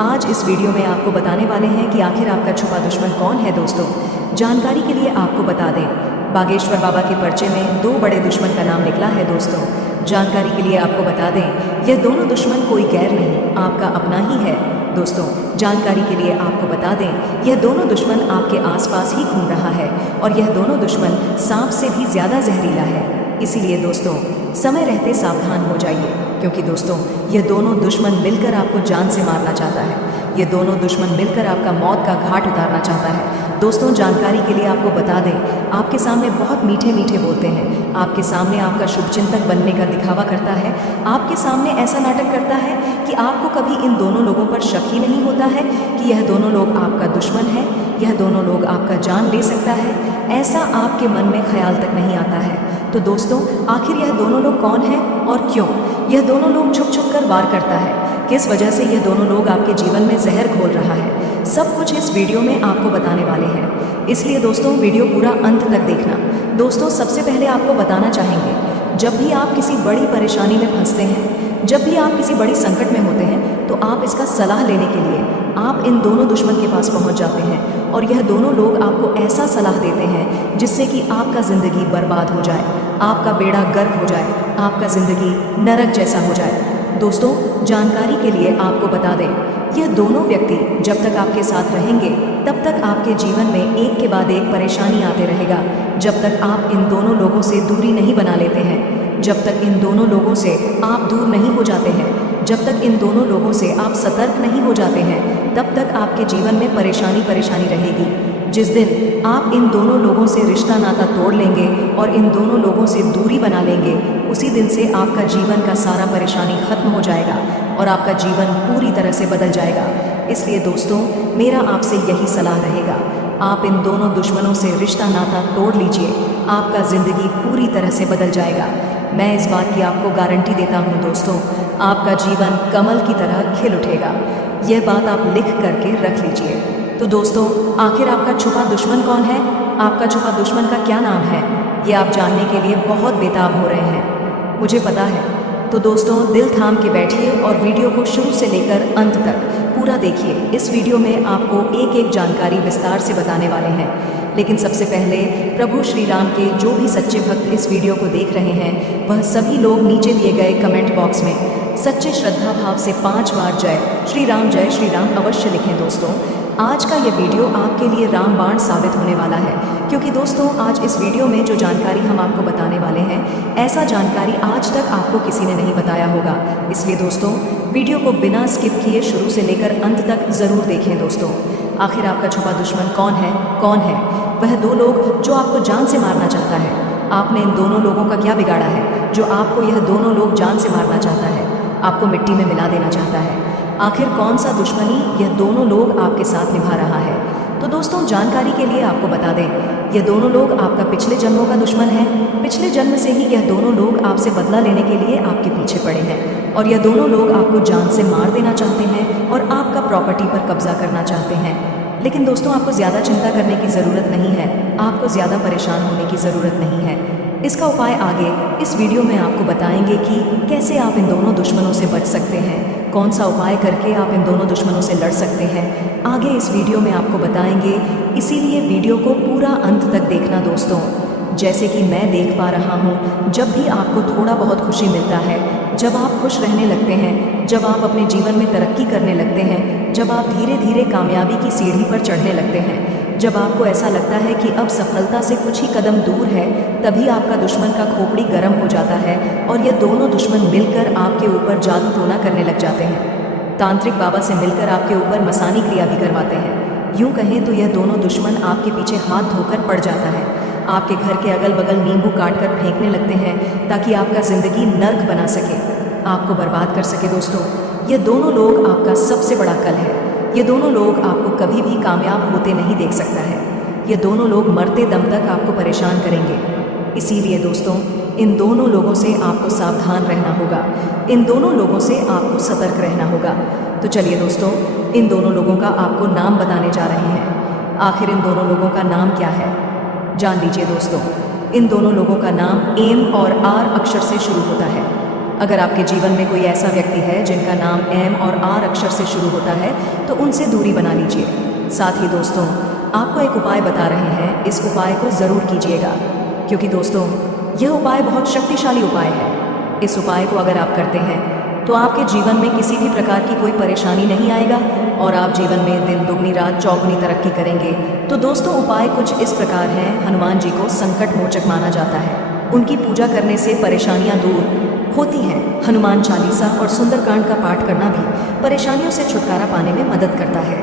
आज इस वीडियो में आपको बताने वाले हैं कि आखिर आपका छुपा दुश्मन कौन है दोस्तों। जानकारी के लिए आपको बता दें, बागेश्वर बाबा के पर्चे में 2 बड़े दुश्मन का नाम निकला है दोस्तों। जानकारी के लिए आपको बता दें, यह दोनों दुश्मन कोई गैर नहीं, आपका अपना ही है दोस्तों। जानकारी के लिए आपको बता दें, यह दोनों दुश्मन आपके आसपास ही घूम रहा है और यह दोनों दुश्मन सांप से भी ज़्यादा जहरीला है। इसीलिए दोस्तों समय रहते सावधान हो जाइए, क्योंकि दोस्तों यह दोनों दुश्मन मिलकर आपको जान से मारना चाहता है। ये दोनों दुश्मन मिलकर आपका मौत का घाट उतारना चाहता है दोस्तों। जानकारी के लिए आपको बता दें, आपके सामने बहुत मीठे मीठे बोलते हैं, आपके सामने आपका शुभचिंतक बनने का दिखावा करता है, आपके सामने ऐसा नाटक करता है कि आपको कभी इन दोनों लोगों पर शक ही नहीं होता है कि यह दोनों लोग आपका दुश्मन है, यह दोनों लोग आपका जान ले सकता है, ऐसा आपके मन में ख्याल तक नहीं आता है। तो दोस्तों आखिर यह दोनों लोग कौन हैं और क्यों यह दोनों लोग छुप छुप कर वार करता है, किस वजह से यह दोनों लोग आपके जीवन में जहर घोल रहा है, सब कुछ इस वीडियो में आपको बताने वाले हैं। इसलिए दोस्तों वीडियो पूरा अंत तक देखना। दोस्तों सबसे पहले आपको बताना चाहेंगे, जब भी आप किसी बड़ी परेशानी में फंसते हैं, जब भी आप किसी बड़ी संकट में होते हैं, तो आप इसका सलाह लेने के लिए आप इन दोनों दुश्मन के पास पहुंच जाते हैं और यह दोनों लोग आपको ऐसा सलाह देते हैं जिससे कि आपका ज़िंदगी बर्बाद हो जाए, आपका बेड़ा गर्क हो जाए, आपका ज़िंदगी नरक जैसा हो जाए। दोस्तों जानकारी के लिए आपको बता दें, यह दोनों व्यक्ति जब तक आपके साथ रहेंगे तब तक आपके जीवन में एक के बाद एक परेशानी आते रहेगा। जब तक आप इन दोनों लोगों से दूरी नहीं बना लेते हैं, जब तक इन दोनों लोगों से आप दूर नहीं हो जाते हैं, जब तक इन दोनों लोगों से आप सतर्क नहीं हो जाते हैं, तब तक आपके जीवन में परेशानी रहेगी। जिस दिन आप इन दोनों लोगों से रिश्ता नाता तोड़ लेंगे और इन दोनों लोगों से दूरी बना लेंगे, उसी दिन से आपका जीवन का सारा परेशानी खत्म हो जाएगा और आपका जीवन पूरी तरह से बदल जाएगा। इसलिए दोस्तों मेरा आपसे यही सलाह रहेगा, आप इन दोनों दुश्मनों से रिश्ता नाता तोड़ लीजिए, आपका ज़िंदगी पूरी तरह से बदल जाएगा। मैं इस बात की आपको गारंटी देता हूँ दोस्तों, आपका जीवन कमल की तरह खिल उठेगा। यह बात आप लिख करके रख लीजिए। तो दोस्तों आखिर आपका छुपा दुश्मन कौन है, आपका छुपा दुश्मन का क्या नाम है, ये आप जानने के लिए बहुत बेताब हो रहे हैं, मुझे पता है। तो दोस्तों दिल थाम के बैठिए और वीडियो को शुरू से लेकर अंत तक पूरा देखिए। इस वीडियो में आपको एक एक जानकारी विस्तार से बताने वाले हैं। लेकिन सबसे पहले प्रभु श्री राम के जो भी सच्चे भक्त इस वीडियो को देख रहे हैं, वह सभी लोग नीचे दिए गए कमेंट बॉक्स में सच्चे श्रद्धा भाव से 5 बार जय श्री राम अवश्य लिखें। दोस्तों आज का ये वीडियो आपके लिए रामबाण साबित होने वाला है, क्योंकि दोस्तों आज इस वीडियो में जो जानकारी हम आपको बताने वाले हैं, ऐसा जानकारी आज तक आपको किसी ने नहीं बताया होगा। इसलिए दोस्तों वीडियो को बिना स्किप किए शुरू से लेकर अंत तक ज़रूर देखें। दोस्तों आखिर आपका छुपा दुश्मन कौन है? वह 2 लोग जो आपको जान से मारना चाहता है। आपने इन दोनों लोगों का क्या बिगाड़ा है जो आपको यह दोनों लोग जान से मारना चाहता है, आपको मिट्टी में मिला देना चाहता है? आखिर कौन सा दुश्मनी यह दोनों लोग आपके साथ निभा रहा है? तो दोस्तों जानकारी के लिए आपको बता दें, यह दोनों लोग आपका पिछले जन्मों का दुश्मन है। पिछले जन्म से ही यह दोनों लोग आपसे बदला लेने के लिए आपके पीछे पड़े हैं और यह दोनों लोग आपको जान से मार देना चाहते हैं और आपका प्रॉपर्टी पर कब्जा करना चाहते हैं। लेकिन दोस्तों आपको ज़्यादा चिंता करने की ज़रूरत नहीं है, आपको ज़्यादा परेशान होने की ज़रूरत नहीं है। इसका उपाय आगे इस वीडियो में आपको बताएंगे कि कैसे आप इन दोनों दुश्मनों से बच सकते हैं, कौन सा उपाय करके आप इन दोनों दुश्मनों से लड़ सकते हैं, आगे इस वीडियो में आपको बताएंगे। इसीलिए वीडियो को पूरा अंत तक देखना दोस्तों। जैसे कि मैं देख पा रहा हूँ, जब भी आपको थोड़ा बहुत खुशी मिलता है, जब आप खुश रहने लगते हैं, जब आप अपने जीवन में तरक्की करने लगते हैं, जब आप धीरे धीरे कामयाबी की सीढ़ी पर चढ़ने लगते हैं, जब आपको ऐसा लगता है कि अब सफलता से कुछ ही कदम दूर है, तभी आपका दुश्मन का खोपड़ी गर्म हो जाता है और ये दोनों दुश्मन मिलकर आपके ऊपर जादू टोना करने लग जाते हैं। तांत्रिक बाबा से मिलकर आपके ऊपर मसानी क्रिया भी करवाते हैं। यूँ कहें तो यह दोनों दुश्मन आपके पीछे हाथ धोकर पड़ जाता है, आपके घर के अगल बगल नींबू काट कर फेंकने लगते हैं ताकि आपका ज़िंदगी नर्क बना सके, आपको बर्बाद कर सके। दोस्तों ये दोनों लोग आपका सबसे बड़ा कल है। ये दोनों लोग आपको कभी भी कामयाब होते नहीं देख सकता है। ये दोनों लोग मरते दम तक आपको परेशान करेंगे। इसीलिए दोस्तों इन दोनों लोगों से आपको सावधान रहना होगा, इन दोनों लोगों से आपको सतर्क रहना होगा। तो चलिए दोस्तों इन दोनों लोगों का आपको नाम बताने जा रहे हैं। आखिर इन दोनों लोगों का नाम क्या है, जान लीजिए दोस्तों। इन दोनों लोगों का नाम एम और आर अक्षर से शुरू होता है। अगर आपके जीवन में कोई ऐसा व्यक्ति है जिनका नाम एम और आर अक्षर से शुरू होता है तो उनसे दूरी बना लीजिए। साथ ही दोस्तों, आपको एक उपाय बता रहे हैं, इस उपाय को ज़रूर कीजिएगा, क्योंकि दोस्तों यह उपाय बहुत शक्तिशाली उपाय है। इस उपाय को अगर आप करते हैं तो आपके जीवन में किसी भी प्रकार की कोई परेशानी नहीं आएगा और आप जीवन में दिन दुगनी रात चौगुनी तरक्की करेंगे। तो दोस्तों, उपाय कुछ इस प्रकार है। हनुमान जी को संकट मोचक माना जाता है। उनकी पूजा करने से परेशानियां दूर होती हैं। हनुमान चालीसा और सुंदरकांड का पाठ करना भी परेशानियों से छुटकारा पाने में मदद करता है।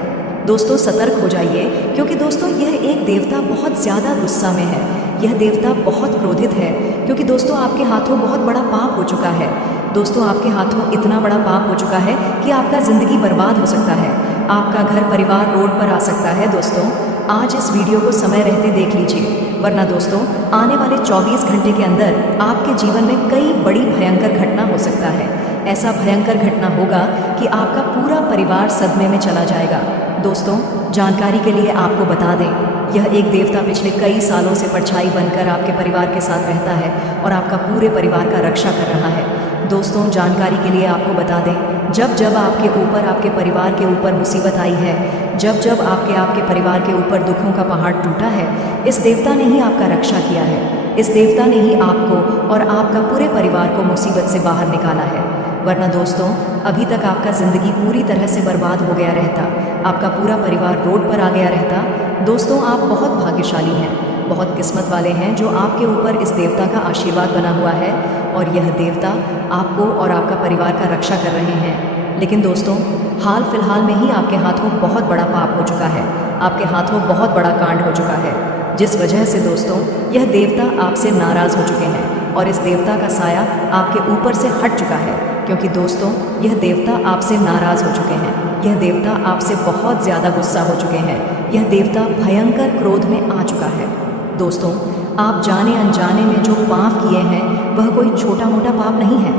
दोस्तों, सतर्क हो जाइए, क्योंकि दोस्तों यह एक देवता बहुत ज़्यादा गुस्सा में है। यह देवता बहुत क्रोधित है, क्योंकि दोस्तों आपके हाथों बहुत बड़ा पाप हो चुका है। दोस्तों, आपके हाथों इतना बड़ा पाप हो चुका है कि आपका ज़िंदगी बर्बाद हो सकता है। आपका घर परिवार रोड पर आ सकता है। दोस्तों, आज इस वीडियो को समय रहते देख लीजिए, वरना दोस्तों आने वाले 24 घंटे के अंदर आपके जीवन में कई बड़ी भयंकर घटना हो सकता है। ऐसा भयंकर घटना होगा कि आपका पूरा परिवार सदमे में चला जाएगा। दोस्तों, जानकारी के लिए आपको बता दें, यह एक देवता पिछले कई सालों से परछाई बनकर आपके परिवार के साथ रहता है और आपका पूरे परिवार का रक्षा कर रहा है। दोस्तों, जानकारी के लिए आपको बता दें, जब जब आपके ऊपर, आपके परिवार के ऊपर मुसीबत आई है, जब जब आपके परिवार के ऊपर दुखों का पहाड़ टूटा है, इस देवता ने ही आपका रक्षा किया है। इस देवता ने ही आपको और आपका पूरे परिवार को मुसीबत से बाहर निकाला है। वरना दोस्तों अभी तक आपका ज़िंदगी पूरी तरह से बर्बाद हो गया रहता, आपका पूरा परिवार रोड पर आ गया रहता। दोस्तों, आप बहुत भाग्यशाली हैं, बहुत किस्मत वाले हैं जो आपके ऊपर इस देवता का आशीर्वाद बना हुआ है और यह देवता आपको और आपका परिवार का रक्षा कर रहे हैं। लेकिन दोस्तों, हाल फिलहाल में ही आपके हाथों बहुत बड़ा पाप हो चुका है, आपके हाथों बहुत बड़ा कांड हो चुका है, जिस वजह से दोस्तों यह देवता आपसे नाराज़ हो चुके हैं और इस देवता का साया आपके ऊपर से हट चुका है। क्योंकि दोस्तों यह देवता आपसे नाराज़ हो चुके हैं, यह देवता आपसे बहुत ज़्यादा गुस्सा हो चुके हैं, यह देवता भयंकर क्रोध में आ चुका है। दोस्तों, आप जाने अनजाने में जो पाप किए हैं वह कोई छोटा मोटा पाप नहीं है,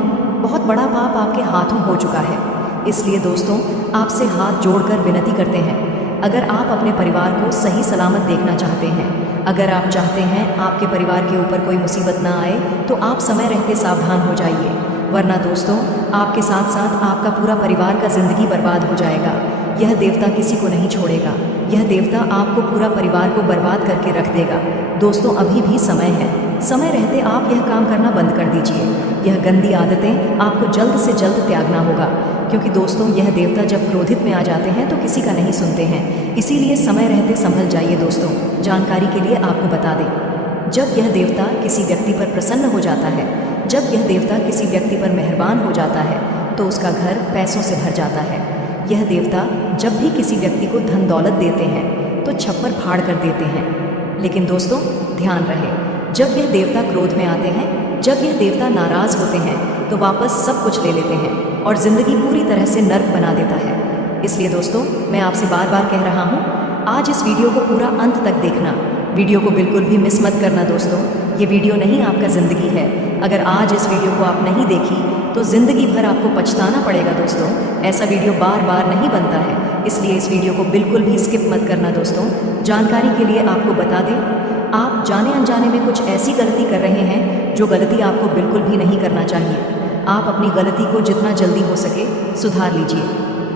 बहुत बड़ा पाप आपके हाथों हो चुका है। इसलिए दोस्तों आपसे हाथ जोड़कर विनती करते हैं, अगर आप अपने परिवार को सही सलामत देखना चाहते हैं, अगर आप चाहते हैं आपके परिवार के ऊपर कोई मुसीबत ना आए, तो आप समय रहते सावधान हो जाइए, वरना दोस्तों आपके साथ साथ आपका पूरा परिवार का ज़िंदगी बर्बाद हो जाएगा। यह देवता किसी को नहीं छोड़ेगा, यह देवता आपको पूरा परिवार को बर्बाद करके रख देगा। दोस्तों, अभी भी समय है, समय रहते आप यह काम करना बंद कर दीजिए। यह गंदी आदतें आपको जल्द से जल्द त्यागना होगा, क्योंकि दोस्तों यह देवता जब क्रोधित में आ जाते हैं तो किसी का नहीं सुनते हैं। इसीलिए समय रहते संभल जाइए। दोस्तों, जानकारी के लिए आपको बता दें, जब यह देवता किसी व्यक्ति पर प्रसन्न हो जाता है, जब यह देवता किसी व्यक्ति पर मेहरबान हो जाता है, तो उसका घर पैसों से भर जाता है। यह देवता जब भी किसी व्यक्ति को धन दौलत देते हैं तो छप्पर फाड़ कर देते हैं। लेकिन दोस्तों ध्यान रहे, जब यह देवता क्रोध में आते हैं, जब यह देवता नाराज़ होते हैं, तो वापस सब कुछ ले लेते हैं और ज़िंदगी पूरी तरह से नर्क बना देता है। इसलिए दोस्तों मैं आपसे बार बार कह रहा हूँ, आज इस वीडियो को पूरा अंत तक देखना, वीडियो को बिल्कुल भी मिस मत करना। दोस्तों, ये वीडियो नहीं आपका ज़िंदगी है। अगर आज इस वीडियो को आप नहीं देखी तो ज़िंदगी भर आपको पछताना पड़ेगा। दोस्तों, ऐसा वीडियो बार बार नहीं बनता है, इसलिए इस वीडियो को बिल्कुल भी स्किप मत करना। दोस्तों, जानकारी के लिए आपको बता दें, आप जाने अनजाने में कुछ ऐसी गलती कर रहे हैं जो गलती आपको बिल्कुल भी नहीं करना चाहिए। आप अपनी गलती को जितना जल्दी हो सके सुधार लीजिए,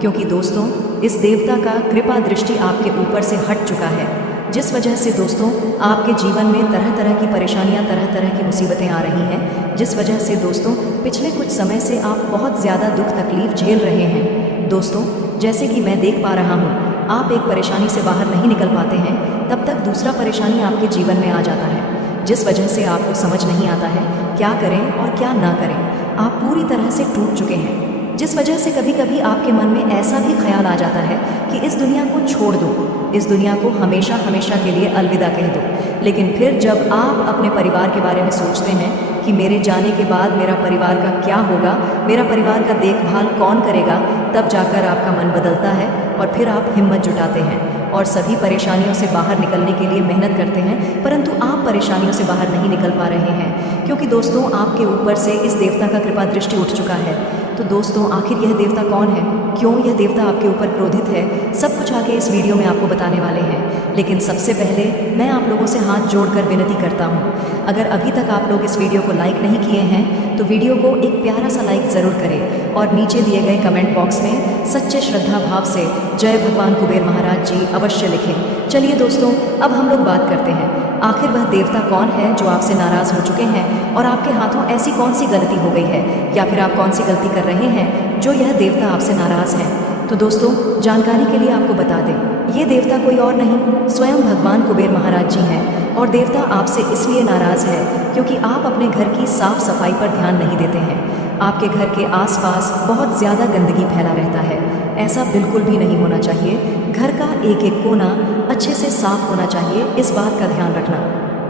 क्योंकि दोस्तों इस देवता का कृपा दृष्टि आपके ऊपर से हट चुका है, जिस वजह से दोस्तों आपके जीवन में तरह तरह की परेशानियां, तरह तरह की मुसीबतें आ रही हैं, जिस वजह से दोस्तों पिछले कुछ समय से आप बहुत ज़्यादा दुख तकलीफ झेल रहे हैं। दोस्तों, जैसे कि मैं देख पा रहा हूँ, आप एक परेशानी से बाहर नहीं निकल पाते हैं, तब तक दूसरा परेशानी आपके जीवन में आ जाता है, जिस वजह से आपको समझ नहीं आता है क्या करें और क्या ना करें। आप पूरी तरह से टूट चुके हैं, जिस वजह से कभी कभी आपके मन में ऐसा भी ख्याल आ जाता है कि इस दुनिया को छोड़ दो, इस दुनिया को हमेशा हमेशा के लिए अलविदा कह दो। लेकिन फिर जब आप अपने परिवार के बारे में सोचते हैं कि मेरे जाने के बाद मेरा परिवार का क्या होगा, मेरा परिवार का देखभाल कौन करेगा, तब जाकर आपका मन बदलता है और फिर आप हिम्मत जुटाते हैं और सभी परेशानियों से बाहर निकलने के लिए मेहनत करते हैं। परंतु आप परेशानियों से बाहर नहीं निकल पा रहे हैं, क्योंकि दोस्तों आपके ऊपर से इस देवता का कृपा दृष्टि उठ चुका है। तो दोस्तों आखिर यह देवता कौन है, क्यों यह देवता आपके ऊपर क्रोधित है, सब कुछ आगे इस वीडियो में आपको बताने वाले हैं। लेकिन सबसे पहले मैं आप लोगों से हाथ जोड़कर विनती करता हूँ, अगर अभी तक आप लोग इस वीडियो को लाइक नहीं किए हैं तो वीडियो को एक प्यारा सा लाइक ज़रूर करें और नीचे दिए गए कमेंट बॉक्स में सच्चे श्रद्धा भाव से जय भगवान कुबेर महाराज जी अवश्य लिखें। चलिए दोस्तों, अब हम लोग बात करते हैं, आखिर वह देवता कौन है जो आपसे नाराज़ हो चुके हैं और आपके हाथों ऐसी कौन सी गलती हो गई है या फिर आप कौन सी गलती कर रहे हैं जो यह देवता आपसे नाराज़ है। तो दोस्तों जानकारी के लिए आपको बता दें, ये देवता कोई और नहीं स्वयं भगवान कुबेर महाराज जी हैं और देवता आपसे इसलिए नाराज़ है क्योंकि आप अपने घर की साफ सफाई पर ध्यान नहीं देते हैं। आपके घर के आसपास बहुत ज़्यादा गंदगी फैला रहता है, ऐसा बिल्कुल भी नहीं होना चाहिए। घर का एक एक कोना अच्छे से साफ होना चाहिए, इस बात का ध्यान रखना।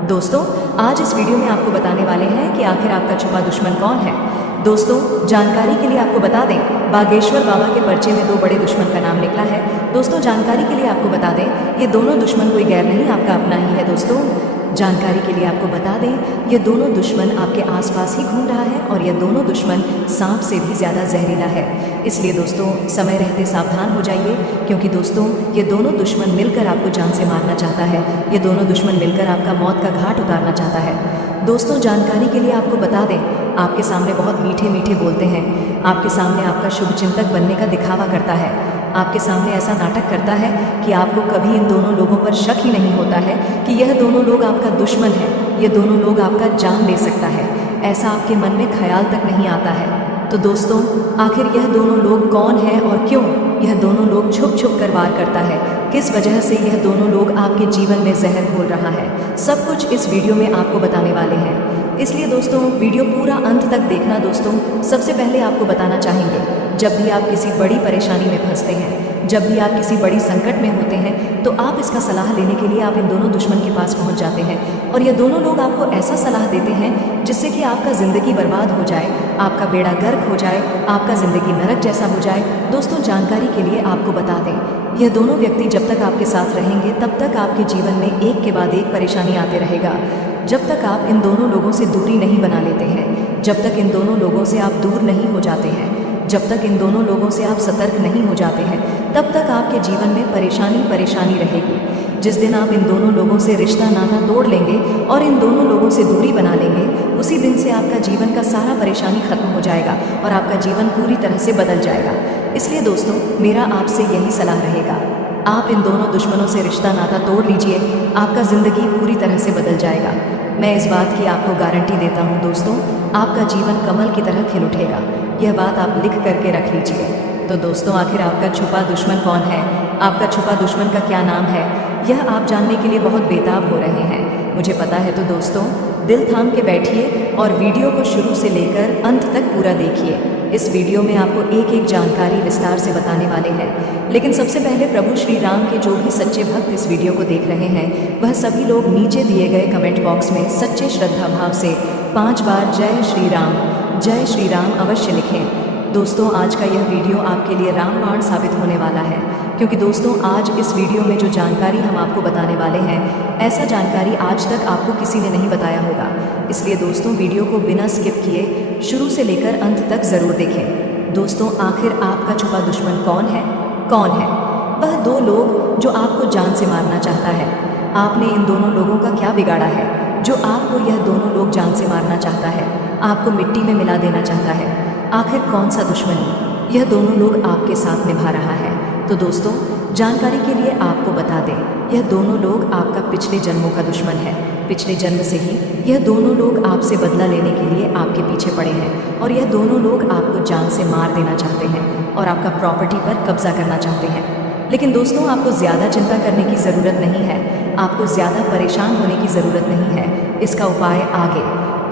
दोस्तों आज इस वीडियो में आपको बताने वाले हैं कि आखिर आपका छुपा दुश्मन कौन है। दोस्तों जानकारी के लिए आपको बता दें, बागेश्वर बाबा के पर्चे में 2 बड़े दुश्मन का नाम निकला है। दोस्तों जानकारी के लिए आपको बता दें, ये दोनों दुश्मन कोई गैर नहीं, आपका अपना ही है। दोस्तों जानकारी के लिए आपको बता दें, ये दोनों दुश्मन आपके आसपास ही घूम रहा है और यह दोनों दुश्मन सांप से भी ज़्यादा जहरीला है। इसलिए दोस्तों समय रहते सावधान हो जाइए, क्योंकि दोस्तों ये दोनों दुश्मन मिलकर आपको जान से मारना चाहता है, ये दोनों दुश्मन मिलकर आपका मौत का घाट उतारना चाहता है। दोस्तों जानकारी के लिए आपको बता दें, आपके सामने बहुत मीठे मीठे बोलते हैं, आपके सामने आपका शुभ चिंतक बनने का दिखावा करता है, आपके सामने ऐसा नाटक करता है कि आपको कभी इन दोनों लोगों पर शक ही नहीं होता है कि यह दोनों लोग आपका दुश्मन है, ये दोनों लोग आपका जान ले सकता है, ऐसा आपके मन में ख्याल तक नहीं आता है। तो दोस्तों आखिर यह दोनों लोग कौन है और क्यों यह दोनों लोग छुप छुप कर वार करता है, किस वजह से यह दोनों लोग आपके जीवन में जहर घोल रहा है, सब कुछ इस वीडियो में आपको बताने वाले हैं। इसलिए दोस्तों वीडियो पूरा अंत तक देखना। दोस्तों सबसे पहले आपको बताना चाहेंगे, जब भी आप किसी बड़ी परेशानी में फंसते हैं, जब भी आप किसी बड़ी संकट में होते हैं, तो आप इसका सलाह लेने के लिए आप इन दोनों दुश्मन के पास पहुंच जाते हैं और ये दोनों लोग आपको ऐसा सलाह देते हैं जिससे कि आपका ज़िंदगी बर्बाद हो जाए, आपका बेड़ा गर्क हो जाए, आपका ज़िंदगी नरक जैसा हो जाए। दोस्तों जानकारी के लिए आपको बता दें, यह दोनों व्यक्ति जब तक आपके साथ रहेंगे तब तक आपके जीवन में एक के बाद एक परेशानी आते रहेगा। जब तक आप इन दोनों लोगों से दूरी नहीं बना लेते हैं, जब तक इन दोनों लोगों से आप दूर नहीं हो जाते हैं, जब तक इन दोनों लोगों से आप सतर्क नहीं हो जाते हैं, तब तक आपके जीवन में परेशानी रहेगी। जिस दिन आप इन दोनों लोगों से रिश्ता नाता तोड़ लेंगे और इन दोनों लोगों से दूरी बना लेंगे, उसी दिन से आपका जीवन का सारा परेशानी खत्म हो जाएगा और आपका जीवन पूरी तरह से बदल जाएगा। इसलिए दोस्तों मेरा आपसे यही सलाह रहेगा, आप इन दोनों दुश्मनों से रिश्ता नाता तोड़ लीजिए, आपका ज़िंदगी पूरी तरह से बदल जाएगा। मैं इस बात की आपको गारंटी देता हूँ दोस्तों, आपका जीवन कमल की तरह खिल उठेगा। यह बात आप लिख करके रख लीजिए। तो दोस्तों आखिर आपका छुपा दुश्मन कौन है, आपका छुपा दुश्मन का क्या नाम है, यह आप जानने के लिए बहुत बेताब हो रहे हैं, मुझे पता है। तो दोस्तों दिल थाम के बैठिए और वीडियो को शुरू से लेकर अंत तक पूरा देखिए। इस वीडियो में आपको एक एक जानकारी विस्तार से बताने वाले हैं। लेकिन सबसे पहले प्रभु श्री राम के जो भी सच्चे भक्त इस वीडियो को देख रहे हैं, वह सभी लोग नीचे दिए गए कमेंट बॉक्स में सच्चे श्रद्धा भाव से 5 बार जय श्री राम अवश्य लिखें। दोस्तों आज का यह वीडियो आपके लिए रामबाण साबित होने वाला है, क्योंकि दोस्तों आज इस वीडियो में जो जानकारी हम आपको बताने वाले हैं, ऐसा जानकारी आज तक आपको किसी ने नहीं बताया होगा। इसलिए दोस्तों वीडियो को बिना स्किप किए शुरू से लेकर अंत तक ज़रूर देखें। दोस्तों आखिर आपका छुपा दुश्मन कौन है? वह 2 लोग जो आपको जान से मारना चाहता है। आपने इन दोनों लोगों का क्या बिगाड़ा है जो आपको यह दोनों लोग जान से मारना चाहता है, आपको मिट्टी में मिला देना चाहता है? आखिर कौन सा दुश्मनी यह दोनों लोग आपके साथ निभा रहा है? तो दोस्तों जानकारी के लिए आपको बता दें, यह दोनों लोग आपका पिछले जन्मों का दुश्मन है। पिछले जन्म से ही यह दोनों लोग आपसे बदला लेने के लिए आपके पीछे पड़े हैं और यह दोनों लोग आपको जान से मार देना चाहते हैं और आपका प्रॉपर्टी पर कब्जा करना चाहते हैं। लेकिन दोस्तों आपको ज़्यादा चिंता करने की ज़रूरत नहीं है, आपको ज़्यादा परेशान होने की ज़रूरत नहीं है। इसका उपाय आगे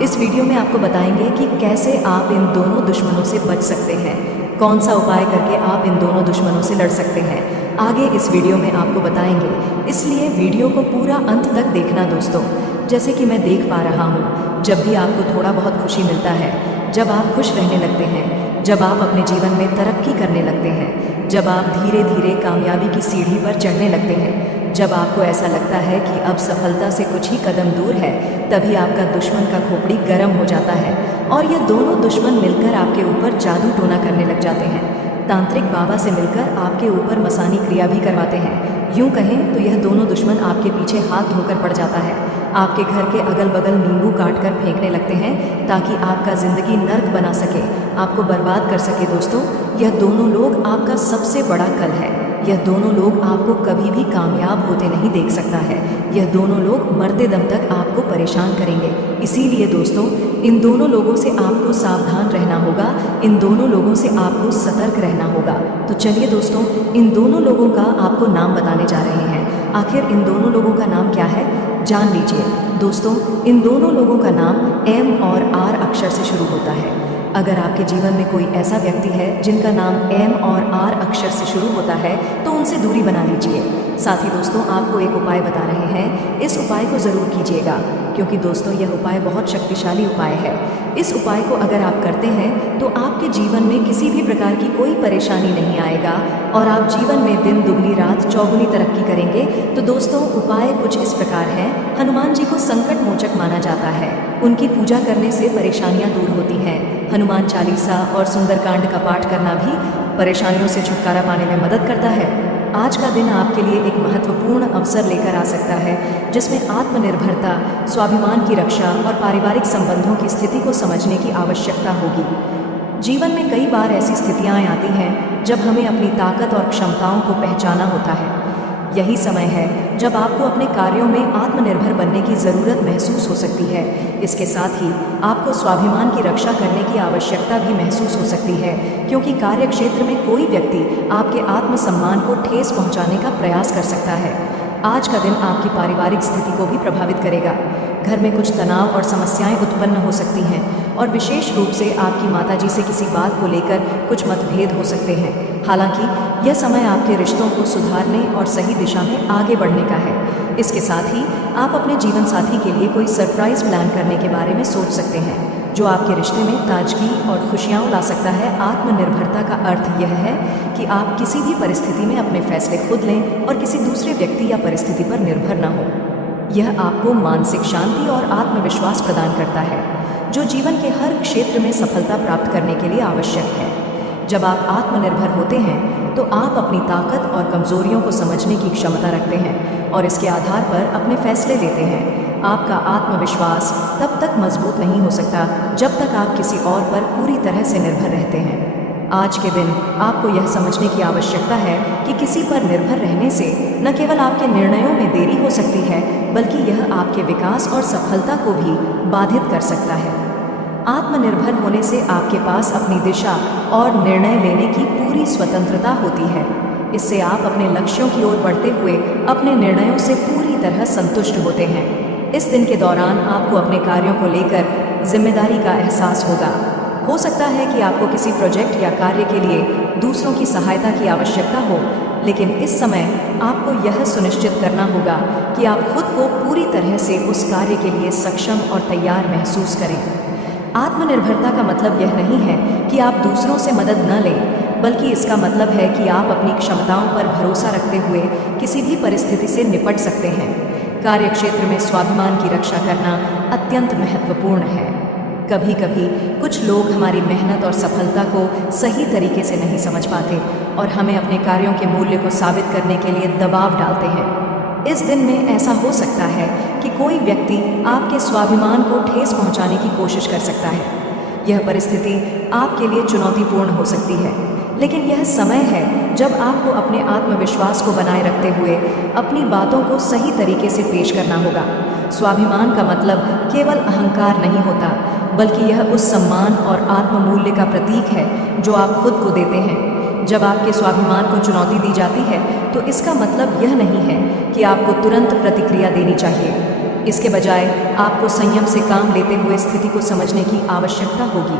इस वीडियो में आपको बताएंगे कि कैसे आप इन दोनों दुश्मनों से बच सकते हैं, कौन सा उपाय करके आप इन दोनों दुश्मनों से लड़ सकते हैं, आगे इस वीडियो में आपको बताएंगे। इसलिए वीडियो को पूरा अंत तक देखना दोस्तों। जैसे कि मैं देख पा रहा हूँ, जब भी आपको थोड़ा बहुत खुशी मिलता है, जब आप खुश रहने लगते हैं, जब आप अपने जीवन में तरक्की करने लगते हैं, जब आप धीरे धीरे कामयाबी की सीढ़ी पर चढ़ने लगते हैं, जब आपको ऐसा लगता है कि अब सफलता से कुछ ही कदम दूर है, तभी आपका दुश्मन का खोपड़ी गर्म हो जाता है और ये दोनों दुश्मन मिलकर आपके ऊपर जादू टोना करने लग जाते हैं। तांत्रिक बाबा से मिलकर आपके ऊपर मसानी क्रिया भी करवाते हैं। यूं कहें तो यह दोनों दुश्मन आपके पीछे हाथ धोकर पड़ जाता है। आपके घर के अगल बगल नींबू काट कर फेंकने लगते हैं ताकि आपका जिंदगी नर्क बना सके, आपको बर्बाद कर सके। दोस्तों, यह दोनों लोग आपका सबसे बड़ा कल है। यह दोनों लोग आपको कभी भी कामयाब होते नहीं देख सकता है। यह दोनों लोग मरते दम तक आपको परेशान करेंगे। इसीलिए दोस्तों, इन दोनों लोगों से आपको सावधान रहना होगा, इन दोनों लोगों से आपको सतर्क रहना होगा। तो चलिए दोस्तों, इन दोनों लोगों का आपको नाम बताने जा रहे हैं। आखिर इन दोनों लोगों का नाम क्या है, जान लीजिए। दोस्तों, इन दोनों लोगों का नाम एम और आर अक्षर से शुरू होता है। अगर आपके जीवन में कोई ऐसा व्यक्ति है जिनका नाम एम और आर अक्षर से शुरू होता है तो उनसे दूरी बना लीजिए। साथ ही दोस्तों, आपको एक उपाय बता रहे हैं, इस उपाय को ज़रूर कीजिएगा, क्योंकि दोस्तों यह उपाय बहुत शक्तिशाली उपाय है। इस उपाय को अगर आप करते हैं तो आपके जीवन में किसी भी प्रकार की कोई परेशानी नहीं आएगा और आप जीवन में दिन दुगनी रात चौगुनी तरक्की करेंगे। तो दोस्तों, उपाय कुछ इस प्रकार है। हनुमान जी को संकट मोचक माना जाता है। उनकी पूजा करने से परेशानियां दूर होती हैं। हनुमान चालीसा और सुंदरकांड का पाठ करना भी परेशानियों से छुटकारा पाने में मदद करता है। आज का दिन आपके लिए एक महत्वपूर्ण अवसर लेकर आ सकता है, जिसमें आत्मनिर्भरता, स्वाभिमान की रक्षा और पारिवारिक संबंधों की स्थिति को समझने की आवश्यकता होगी। जीवन में कई बार ऐसी स्थितियां आती हैं जब हमें अपनी ताकत और क्षमताओं को पहचाना होता है। यही समय है जब आपको अपने कार्यों में आत्मनिर्भर बनने की ज़रूरत महसूस हो सकती है। इसके साथ ही आपको स्वाभिमान की रक्षा करने की आवश्यकता भी महसूस हो सकती है, क्योंकि कार्य क्षेत्र में कोई व्यक्ति आपके आत्मसम्मान को ठेस पहुंचाने का प्रयास कर सकता है। आज का दिन आपकी पारिवारिक स्थिति को भी प्रभावित करेगा। घर में कुछ तनाव और समस्याएं उत्पन्न हो सकती हैं और विशेष रूप से आपकी माताजी से किसी बात को लेकर कुछ मतभेद हो सकते हैं। हालांकि यह समय आपके रिश्तों को सुधारने और सही दिशा में आगे बढ़ने का है। इसके साथ ही आप अपने जीवन साथी के लिए कोई सरप्राइज प्लान करने के बारे में सोच सकते हैं, जो आपके रिश्ते में ताजगी और खुशियाँ ला सकता है। आत्मनिर्भरता का अर्थ यह है कि आप किसी भी परिस्थिति में अपने फैसले खुद लें और किसी दूसरे व्यक्ति या परिस्थिति पर निर्भर न हो। यह आपको मानसिक शांति और आत्मविश्वास प्रदान करता है, जो जीवन के हर क्षेत्र में सफलता प्राप्त करने के लिए आवश्यक है। जब आप आत्मनिर्भर होते हैं तो आप अपनी ताकत और कमजोरियों को समझने की क्षमता रखते हैं और इसके आधार पर अपने फैसले लेते हैं। आपका आत्मविश्वास तब तक मजबूत नहीं हो सकता जब तक आप किसी और पर पूरी तरह से निर्भर रहते हैं। आज के दिन आपको यह समझने की आवश्यकता है कि किसी पर निर्भर रहने से न केवल आपके निर्णयों में देरी हो सकती है, बल्कि यह आपके विकास और सफलता को भी बाधित कर सकता है। आत्मनिर्भर होने से आपके पास अपनी दिशा और निर्णय लेने की पूरी स्वतंत्रता होती है। इससे आप अपने लक्ष्यों की ओर बढ़ते हुए अपने निर्णयों से पूरी तरह संतुष्ट होते हैं। इस दिन के दौरान आपको अपने कार्यों को लेकर जिम्मेदारी का एहसास होगा। हो सकता है कि आपको किसी प्रोजेक्ट या कार्य के लिए दूसरों की सहायता की आवश्यकता हो, लेकिन इस समय आपको यह सुनिश्चित करना होगा कि आप खुद को पूरी तरह से उस कार्य के लिए सक्षम और तैयार महसूस करें। आत्मनिर्भरता का मतलब यह नहीं है कि आप दूसरों से मदद न लें, बल्कि इसका मतलब है कि आप अपनी क्षमताओं पर भरोसा रखते हुए किसी भी परिस्थिति से निपट सकते हैं। कार्यक्षेत्र में स्वाभिमान की रक्षा करना अत्यंत महत्वपूर्ण है। कभी कभी कुछ लोग हमारी मेहनत और सफलता को सही तरीके से नहीं समझ पाते और हमें अपने कार्यों के मूल्य को साबित करने के लिए दबाव डालते हैं। इस दिन में ऐसा हो सकता है कि कोई व्यक्ति आपके स्वाभिमान को ठेस पहुंचाने की कोशिश कर सकता है। यह परिस्थिति आपके लिए चुनौतीपूर्ण हो सकती है, लेकिन यह समय है जब आपको अपने आत्मविश्वास को बनाए रखते हुए अपनी बातों को सही तरीके से पेश करना होगा। स्वाभिमान का मतलब केवल अहंकार नहीं होता, बल्कि यह उस सम्मान और आत्ममूल्य का प्रतीक है जो आप खुद को देते हैं। जब आपके स्वाभिमान को चुनौती दी जाती है तो इसका मतलब यह नहीं है कि आपको तुरंत प्रतिक्रिया देनी चाहिए। इसके बजाय आपको संयम से काम लेते हुए स्थिति को समझने की आवश्यकता होगी।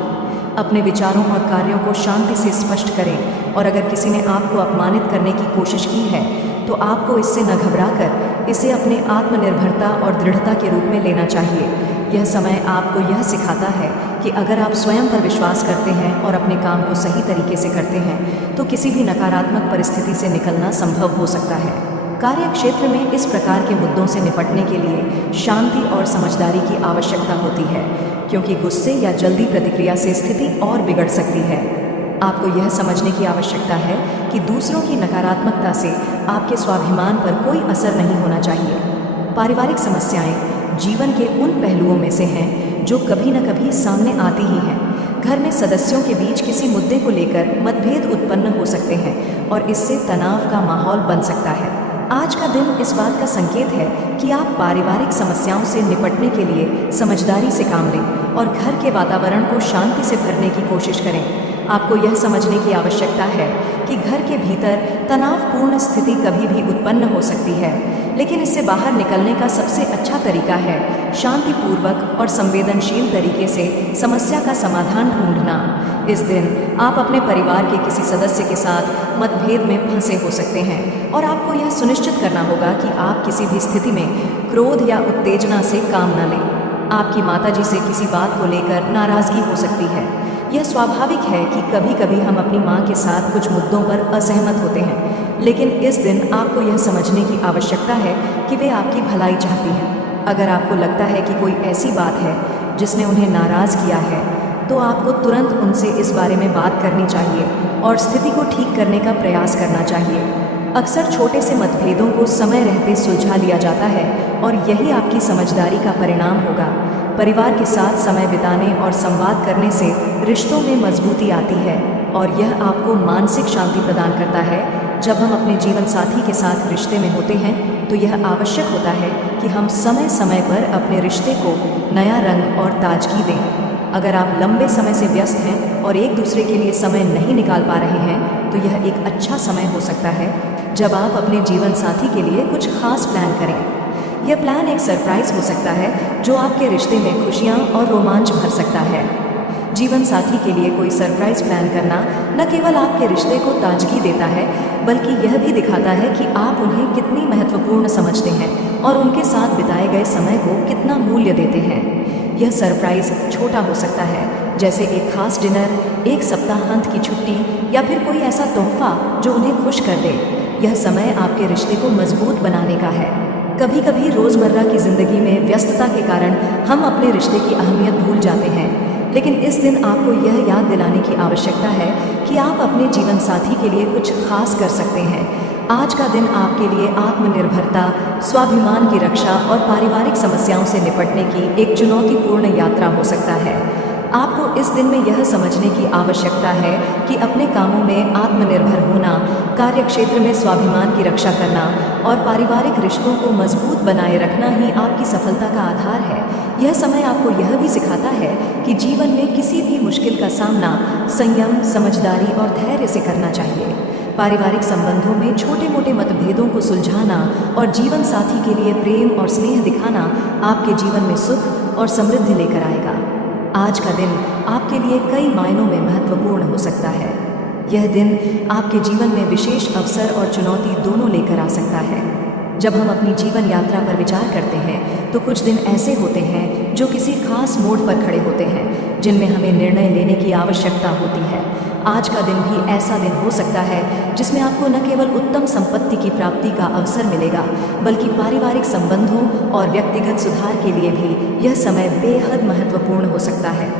अपने विचारों और कार्यों को शांति से स्पष्ट करें और अगर किसी ने आपको अपमानित करने की कोशिश की है तो आपको इससे न घबराकर इसे अपने आत्मनिर्भरता और दृढ़ता के रूप में लेना चाहिए। यह समय आपको यह सिखाता है कि अगर आप स्वयं पर विश्वास करते हैं और अपने काम को सही तरीके से करते हैं तो किसी भी नकारात्मक परिस्थिति से निकलना संभव हो सकता है। कार्य क्षेत्र में इस प्रकार के मुद्दों से निपटने के लिए शांति और समझदारी की आवश्यकता होती है, क्योंकि गुस्से या जल्दी प्रतिक्रिया से स्थिति और बिगड़ सकती है। आपको यह समझने की आवश्यकता है कि दूसरों की नकारात्मकता से आपके स्वाभिमान पर कोई असर नहीं होना चाहिए। पारिवारिक समस्याएं जीवन के उन पहलुओं में से हैं जो कभी न कभी सामने आती ही हैं। घर में सदस्यों के बीच किसी मुद्दे को लेकर मतभेद उत्पन्न हो सकते हैं और इससे तनाव का माहौल बन सकता है। आज का दिन इस बात का संकेत है कि आप पारिवारिक समस्याओं से निपटने के लिए समझदारी से काम लें और घर के वातावरण को शांति से भरने की कोशिश करें। आपको यह समझने की आवश्यकता है कि घर के भीतर तनावपूर्ण स्थिति कभी भी उत्पन्न हो सकती है, लेकिन इससे बाहर निकलने का सबसे अच्छा तरीका है शांतिपूर्वक और संवेदनशील तरीके से समस्या का समाधान ढूंढना। इस दिन आप अपने परिवार के किसी सदस्य के साथ मतभेद में फंसे हो सकते हैं और आपको यह सुनिश्चित करना होगा कि आप किसी भी स्थिति में क्रोध या उत्तेजना से काम न लें। आपकी माताजी से किसी बात को लेकर नाराजगी हो सकती है। यह स्वाभाविक है कि कभी कभी हम अपनी माँ के साथ कुछ मुद्दों पर असहमत होते हैं, लेकिन इस दिन आपको यह समझने की आवश्यकता है कि वे आपकी भलाई चाहती हैं। अगर आपको लगता है कि कोई ऐसी बात है जिसने उन्हें नाराज़ किया है, तो आपको तुरंत उनसे इस बारे में बात करनी चाहिए और स्थिति को ठीक करने का प्रयास करना चाहिए। अक्सर छोटे से मतभेदों को समय रहते सुलझा लिया जाता है और यही आपकी समझदारी का परिणाम होगा। परिवार के साथ समय बिताने और संवाद करने से रिश्तों में मजबूती आती है और यह आपको मानसिक शांति प्रदान करता है। जब हम अपने जीवन साथी के साथ रिश्ते में होते हैं तो यह आवश्यक होता है कि हम समय समय पर अपने रिश्ते को नया रंग और ताजगी दें। अगर आप लंबे समय से व्यस्त हैं और एक दूसरे के लिए समय नहीं निकाल पा रहे हैं, तो यह एक अच्छा समय हो सकता है जब आप अपने जीवन साथी के लिए कुछ खास प्लान करें। यह प्लान एक सरप्राइज हो सकता है जो आपके रिश्ते में खुशियाँ और रोमांच भर सकता है। जीवन साथी के लिए कोई सरप्राइज प्लान करना न केवल आपके रिश्ते को ताजगी देता है, बल्कि यह भी दिखाता है कि आप उन्हें कितनी महत्वपूर्ण समझते हैं और उनके साथ बिताए गए समय को कितना मूल्य देते हैं। यह सरप्राइज छोटा हो सकता है, जैसे एक खास डिनर, एक सप्ताहांत की छुट्टी या फिर कोई ऐसा तोहफा जो उन्हें खुश कर दे। यह समय आपके रिश्ते को मजबूत बनाने का है। कभी कभी रोज़मर्रा की ज़िंदगी में व्यस्तता के कारण हम अपने रिश्ते की अहमियत भूल जाते हैं, लेकिन इस दिन आपको यह याद दिलाने की आवश्यकता है कि आप अपने जीवन साथी के लिए कुछ खास कर सकते हैं। आज का दिन आपके लिए आत्मनिर्भरता, स्वाभिमान की रक्षा और पारिवारिक समस्याओं से निपटने की एक चुनौतीपूर्ण यात्रा हो सकता है। आपको इस दिन में यह समझने की आवश्यकता है कि अपने कामों में आत्मनिर्भर होना, कार्यक्षेत्र में स्वाभिमान की रक्षा करना और पारिवारिक रिश्तों को मजबूत बनाए रखना ही आपकी सफलता का आधार है। यह समय आपको यह भी सिखाता है कि जीवन में किसी भी मुश्किल का सामना संयम, समझदारी और धैर्य से करना चाहिए। पारिवारिक संबंधों में छोटे मोटे मतभेदों को सुलझाना और जीवन साथी के लिए प्रेम और स्नेह दिखाना आपके जीवन में सुख और समृद्धि लेकर आएगा। आज का दिन आपके लिए कई मायनों में महत्वपूर्ण हो सकता है। यह दिन आपके जीवन में विशेष अवसर और चुनौती दोनों लेकर आ सकता है। जब हम अपनी जीवन यात्रा पर विचार करते हैं तो कुछ दिन ऐसे होते हैं जो किसी खास मोड़ पर खड़े होते हैं, जिनमें हमें निर्णय लेने की आवश्यकता होती है। आज का दिन भी ऐसा दिन हो सकता है जिसमें आपको न केवल उत्तम संपत्ति की प्राप्ति का अवसर मिलेगा, बल्कि पारिवारिक संबंधों और व्यक्तिगत सुधार के लिए भी यह समय बेहद महत्वपूर्ण हो सकता है।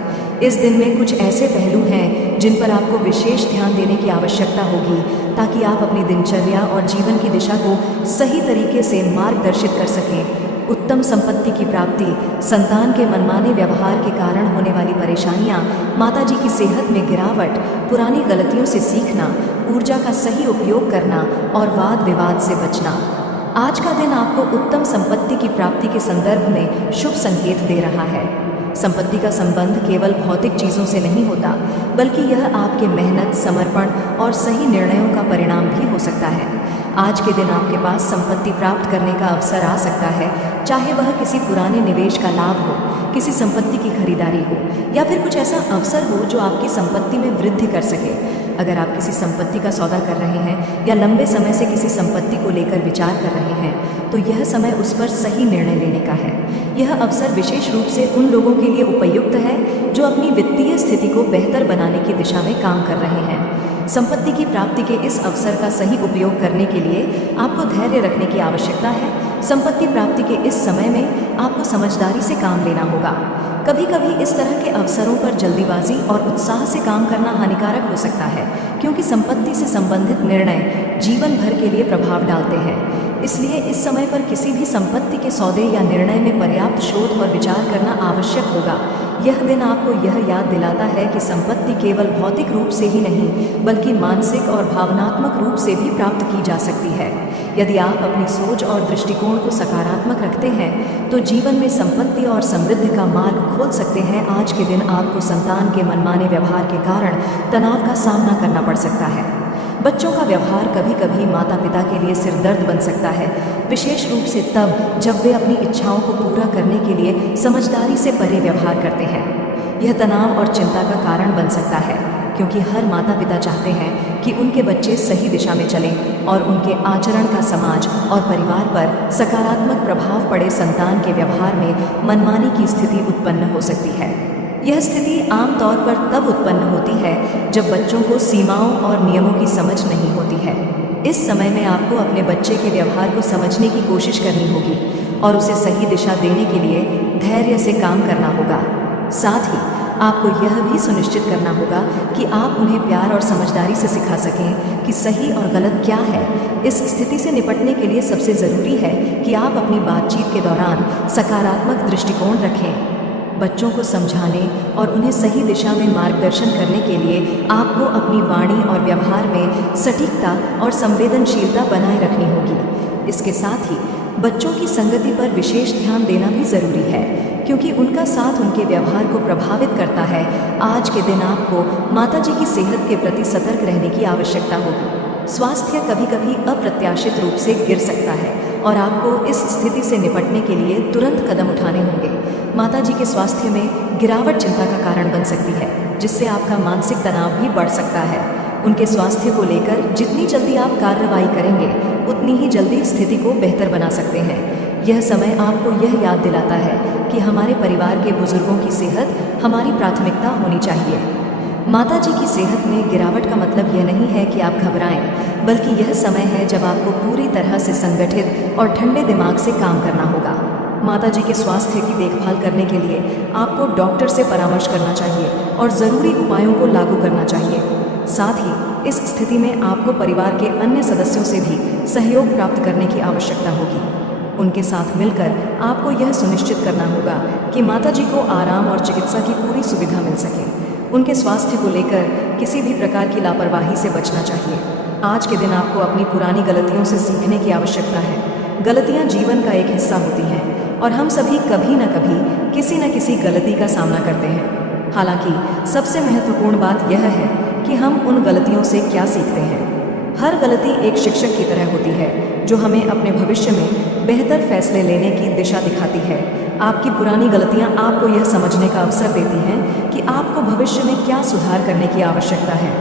इस दिन में कुछ ऐसे पहलू हैं जिन पर आपको विशेष ध्यान देने की आवश्यकता होगी, ताकि आप अपनी दिनचर्या और जीवन की दिशा को सही तरीके से मार्गदर्शित कर सकें। उत्तम संपत्ति की प्राप्ति, संतान के मनमाने व्यवहार के कारण होने वाली परेशानियां, माताजी की सेहत में गिरावट, पुरानी गलतियों से सीखना, ऊर्जा का सही उपयोग करना और वाद विवाद से बचना। आज का दिन आपको उत्तम संपत्ति की प्राप्ति के संदर्भ में शुभ संकेत दे रहा है। संपत्ति का संबंध केवल भौतिक चीज़ों से नहीं होता, बल्कि यह आपके मेहनत, समर्पण और सही निर्णयों का परिणाम भी हो सकता है। आज के दिन आपके पास संपत्ति प्राप्त करने का अवसर आ सकता है, चाहे वह किसी पुराने निवेश का लाभ हो, किसी संपत्ति की खरीदारी हो या फिर कुछ ऐसा अवसर हो जो आपकी संपत्ति में वृद्धि कर सके। अगर आप किसी संपत्ति का सौदा कर रहे हैं या लंबे समय से किसी संपत्ति को लेकर विचार कर रहे हैं, तो यह समय उस पर सही निर्णय लेने का है। यह अवसर विशेष रूप से उन लोगों के लिए उपयुक्त है जो अपनी वित्तीय स्थिति को बेहतर बनाने की दिशा में काम कर रहे हैं। संपत्ति की प्राप्ति के इस अवसर का सही उपयोग करने के लिए आपको धैर्य रखने की आवश्यकता है। संपत्ति प्राप्ति के इस समय में आपको समझदारी से काम लेना होगा। कभी कभी इस तरह के अवसरों पर जल्दीबाजी और उत्साह से काम करना हानिकारक हो सकता है, क्योंकि संपत्ति से संबंधित निर्णय जीवन भर के लिए प्रभाव डालते हैं। इसलिए इस समय पर किसी भी संपत्ति के सौदे या निर्णय में पर्याप्त शोध और विचार करना आवश्यक होगा। यह दिन आपको यह याद दिलाता है कि संपत्ति केवल भौतिक रूप से ही नहीं, बल्कि मानसिक और भावनात्मक रूप से भी प्राप्त की जा सकती है। यदि आप अपनी सोच और दृष्टिकोण को सकारात्मक रखते हैं तो जीवन में संपत्ति और समृद्धि का मार्ग खोल सकते हैं। आज के दिन आपको संतान के मनमाने व्यवहार के कारण तनाव का सामना करना पड़ सकता है। बच्चों का व्यवहार कभी कभी माता पिता के लिए सिरदर्द बन सकता है, विशेष रूप से तब जब वे अपनी इच्छाओं को पूरा करने के लिए समझदारी से परे व्यवहार करते हैं। यह तनाव और चिंता का कारण बन सकता है, क्योंकि हर माता पिता चाहते हैं कि उनके बच्चे सही दिशा में चलें और उनके आचरण का समाज और परिवार पर सकारात्मक प्रभाव पड़े। संतान के व्यवहार में मनमानी की स्थिति उत्पन्न हो सकती है। यह स्थिति आमतौर पर तब उत्पन्न होती है जब बच्चों को सीमाओं और नियमों की समझ नहीं होती है। इस समय में आपको अपने बच्चे के व्यवहार को समझने की कोशिश करनी होगी और उसे सही दिशा देने के लिए धैर्य से काम करना होगा। साथ ही आपको यह भी सुनिश्चित करना होगा कि आप उन्हें प्यार और समझदारी से सिखा सकें कि सही और गलत क्या है। इस स्थिति से निपटने के लिए सबसे ज़रूरी है कि आप अपनी बातचीत के दौरान सकारात्मक दृष्टिकोण रखें। बच्चों को समझाने और उन्हें सही दिशा में मार्गदर्शन करने के लिए आपको अपनी वाणी और व्यवहार में सटीकता और संवेदनशीलता बनाए रखनी होगी। इसके साथ ही बच्चों की संगति पर विशेष ध्यान देना भी ज़रूरी है, क्योंकि उनका साथ उनके व्यवहार को प्रभावित करता है। आज के दिन आपको माताजी की सेहत के प्रति सतर्क रहने की आवश्यकता होगी। स्वास्थ्य कभी कभी अप्रत्याशित रूप से गिर सकता है और आपको इस स्थिति से निपटने के लिए तुरंत कदम उठाने होंगे। माताजी के स्वास्थ्य में गिरावट चिंता का कारण बन सकती है, जिससे आपका मानसिक तनाव भी बढ़ सकता है। उनके स्वास्थ्य को लेकर जितनी जल्दी आप कार्रवाई करेंगे, उतनी ही जल्दी स्थिति को बेहतर बना सकते हैं। यह समय आपको यह याद दिलाता है कि हमारे परिवार के बुजुर्गों की सेहत हमारी प्राथमिकता होनी चाहिए। माताजी की सेहत में गिरावट का मतलब यह नहीं है कि आप घबराएं, बल्कि यह समय है जब आपको पूरी तरह से संगठित और ठंडे दिमाग से काम करना होगा। माताजी के स्वास्थ्य की देखभाल करने के लिए आपको डॉक्टर से परामर्श करना चाहिए और ज़रूरी उपायों को लागू करना चाहिए। साथ ही इस स्थिति में आपको परिवार के अन्य सदस्यों से भी सहयोग प्राप्त करने की आवश्यकता होगी। उनके साथ मिलकर आपको यह सुनिश्चित करना होगा कि माताजी को आराम और चिकित्सा की पूरी सुविधा मिल सके। उनके स्वास्थ्य को लेकर किसी भी प्रकार की लापरवाही से बचना चाहिए। आज के दिन आपको अपनी पुरानी गलतियों से सीखने की आवश्यकता है। गलतियां जीवन का एक हिस्सा होती हैं और हम सभी कभी न कभी किसी न किसी गलती का सामना करते हैं। हालांकि सबसे महत्वपूर्ण बात यह है कि हम उन गलतियों से क्या सीखते हैं। हर गलती एक शिक्षक की तरह होती है, जो हमें अपने भविष्य में बेहतर फैसले लेने की दिशा दिखाती है। आपकी पुरानी गलतियां आपको यह समझने का अवसर देती हैं कि आपको भविष्य में क्या सुधार करने की आवश्यकता है।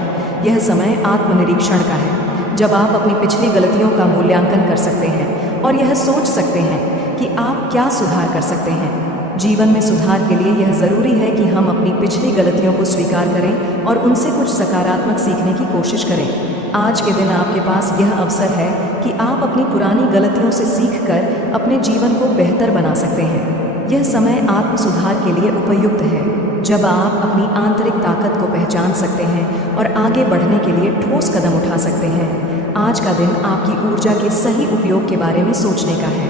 यह समय आत्मनिरीक्षण का है, जब आप अपनी पिछली गलतियों का मूल्यांकन कर सकते हैं और यह सोच सकते हैं कि आप क्या सुधार कर सकते हैं। जीवन में सुधार के लिए यह ज़रूरी है कि हम अपनी पिछली गलतियों को स्वीकार करें और उनसे कुछ सकारात्मक सीखने की कोशिश करें। आज के दिन आपके पास यह अवसर है कि आप अपनी पुरानी गलतियों से सीखकर अपने जीवन को बेहतर बना सकते हैं। यह समय आत्म सुधार के लिए उपयुक्त है, जब आप अपनी आंतरिक ताकत को पहचान सकते हैं और आगे बढ़ने के लिए ठोस कदम उठा सकते हैं। आज का दिन आपकी ऊर्जा के सही उपयोग के बारे में सोचने का है।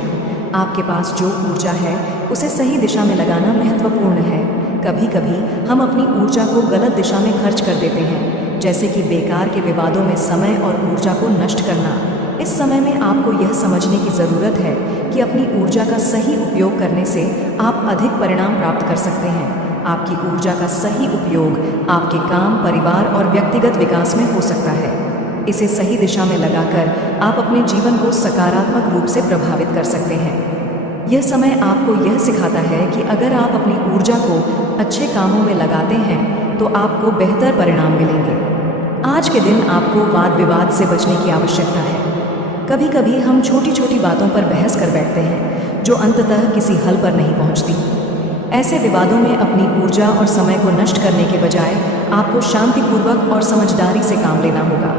आपके पास जो ऊर्जा है उसे सही दिशा में लगाना महत्वपूर्ण है। कभी कभी हम अपनी ऊर्जा को गलत दिशा में खर्च कर देते हैं, जैसे कि बेकार के विवादों में समय और ऊर्जा को नष्ट करना। इस समय में आपको यह समझने की ज़रूरत है कि अपनी ऊर्जा का सही उपयोग करने से आप अधिक परिणाम प्राप्त कर सकते हैं। आपकी ऊर्जा का सही उपयोग आपके काम, परिवार और व्यक्तिगत विकास में हो सकता है। इसे सही दिशा में लगाकर आप अपने जीवन को सकारात्मक रूप से प्रभावित कर सकते हैं। यह समय आपको यह सिखाता है कि अगर आप अपनी ऊर्जा को अच्छे कामों में लगाते हैं तो आपको बेहतर परिणाम मिलेंगे। आज के दिन आपको वाद विवाद से बचने की आवश्यकता है। कभी कभी हम छोटी छोटी बातों पर बहस कर बैठते हैं, जो अंततः किसी हल पर नहीं पहुंचती। ऐसे विवादों में अपनी ऊर्जा और समय को नष्ट करने के बजाय आपको शांतिपूर्वक और समझदारी से काम लेना होगा।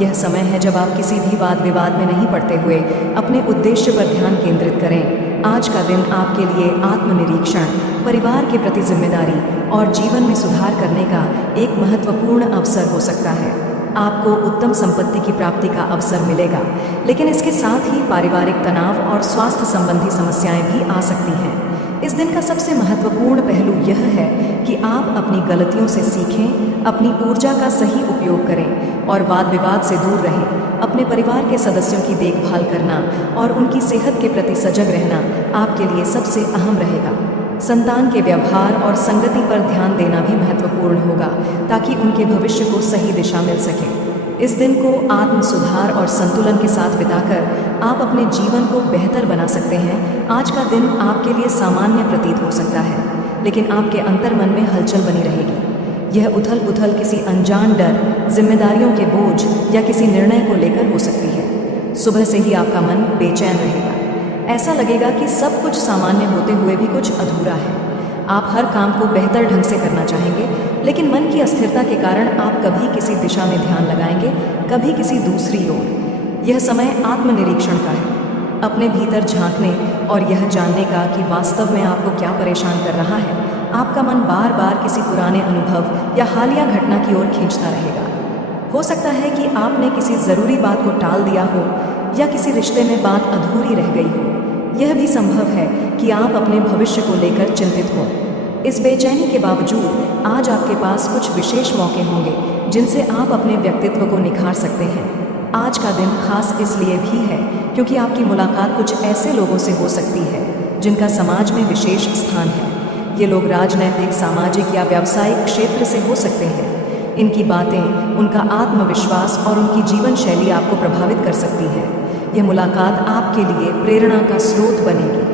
यह समय है जब आप किसी भी वाद विवाद में नहीं पड़ते हुए अपने उद्देश्य पर ध्यान केंद्रित करें। आज का दिन आपके लिए आत्मनिरीक्षण, परिवार के प्रति जिम्मेदारी और जीवन में सुधार करने का एक महत्वपूर्ण अवसर हो सकता है। आपको उत्तम संपत्ति की प्राप्ति का अवसर मिलेगा, लेकिन इसके साथ ही पारिवारिक तनाव और स्वास्थ्य संबंधी समस्याएं भी आ सकती हैं। इस दिन का सबसे महत्वपूर्ण पहलू यह है कि आप अपनी गलतियों से सीखें, अपनी ऊर्जा का सही उपयोग करें और वाद विवाद से दूर रहें। अपने परिवार के सदस्यों की देखभाल करना और उनकी सेहत के प्रति सजग रहना आपके लिए सबसे अहम रहेगा। संतान के व्यवहार और संगति पर ध्यान देना भी महत्वपूर्ण होगा, ताकि उनके भविष्य को सही दिशा मिल सके। इस दिन को आत्म सुधार और संतुलन के साथ बिताकर आप अपने जीवन को बेहतर बना सकते हैं। आज का दिन आपके लिए सामान्य प्रतीत हो सकता है, लेकिन आपके अंतर्मन में हलचल बनी रहेगी। यह उथल पुथल किसी अनजान डर, जिम्मेदारियों के बोझ या किसी निर्णय को लेकर हो सकती है। सुबह से ही आपका मन बेचैन रहेगा। ऐसा लगेगा कि सब कुछ सामान्य होते हुए भी कुछ अधूरा है। आप हर काम को बेहतर ढंग से करना चाहेंगे, लेकिन मन की अस्थिरता के कारण आप कभी किसी दिशा में ध्यान लगाएंगे, कभी किसी दूसरी ओर। यह समय आत्मनिरीक्षण का है, अपने भीतर झांकने और यह जानने का कि वास्तव में आपको क्या परेशान कर रहा है। आपका मन बार बार किसी पुराने अनुभव या हालिया घटना की ओर खींचता रहेगा। हो सकता है कि आपने किसी ज़रूरी बात को टाल दिया हो या किसी रिश्ते में बात अधूरी रह गई हो। यह भी संभव है कि आप अपने भविष्य को लेकर चिंतित हों। इस बेचैनी के बावजूद आज आपके पास कुछ विशेष मौके होंगे जिनसे आप अपने व्यक्तित्व को निखार सकते हैं। आज का दिन खास इसलिए भी है क्योंकि आपकी मुलाकात कुछ ऐसे लोगों से हो सकती है जिनका समाज में विशेष स्थान है। ये लोग राजनैतिक, सामाजिक या व्यावसायिक क्षेत्र से हो सकते हैं। इनकी बातें, उनका आत्मविश्वास और उनकी जीवन शैली आपको प्रभावित कर सकती है। यह मुलाकात आपके लिए प्रेरणा का स्रोत बनेगी।